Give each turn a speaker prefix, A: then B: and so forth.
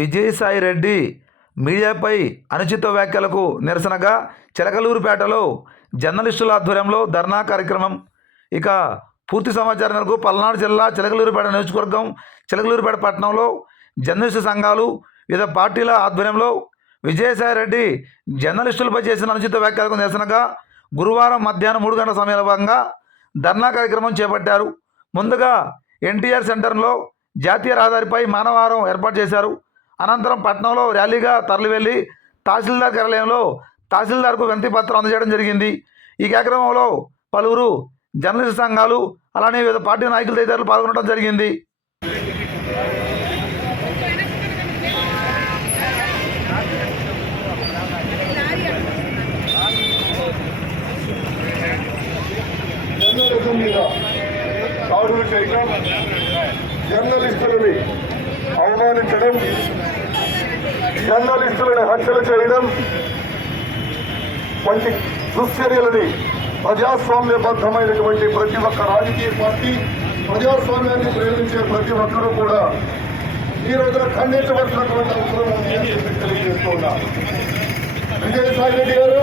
A: విజయసాయి రెడ్డి మీడియాపై అనుచిత వ్యాఖ్యలకు నిరసనగా చిలకలూరుపేటలో జర్నలిస్టుల ఆధ్వర్యంలో ధర్నా కార్యక్రమం. ఇక పూర్తి సమాచారం మేరకు పల్నాడు జిల్లా చిలకలూరుపేట నియోజకవర్గం చిలకలూరుపేట పట్టణంలో జర్నలిస్టు సంఘాలు వివిధ పార్టీల ఆధ్వర్యంలో విజయసాయి రెడ్డి జర్నలిస్టులపై చేసిన అనుచిత వ్యాఖ్యలకు నిరసనగా గురువారం మధ్యాహ్నం మూడు గంటల సమయంలో భాగంగా ధర్నా కార్యక్రమం చేపట్టారు. ముందుగా ఎన్టీఆర్ సెంటర్లో జాతీయ రహదారిపై మానవారం ఏర్పాటు చేశారు. అనంతరం పట్నంలో ర్యాలీగా తరలివెళ్ళి తహసీల్దార్ కార్యాలయంలో తహసీల్దార్కు వినతి పత్రం అందజేయడం జరిగింది. ఈ కార్యక్రమంలో పలువురు జర్నలిస్ట్ సంఘాలు అలానే వివిధ పార్టీ నాయకులు తదితరులు పాల్గొనడం జరిగింది.
B: జర్నలిస్టులని అవమానించడం జర్నలిస్టులను హత్యలు చేయడం వంటి దుశ్చర్యలని ప్రజాస్వామ్యబద్ధమైనటువంటి ప్రతి ఒక్క రాజకీయ పార్టీ ప్రజాస్వామ్యాన్ని ప్రేమించే ప్రతి ఒక్కరూ కూడా ఈ రోజున ఖండించవలసినటువంటి అవసరం ఉంది అని చెప్పి తెలియజేస్తున్నా విజయసాయి రెడ్డి గారు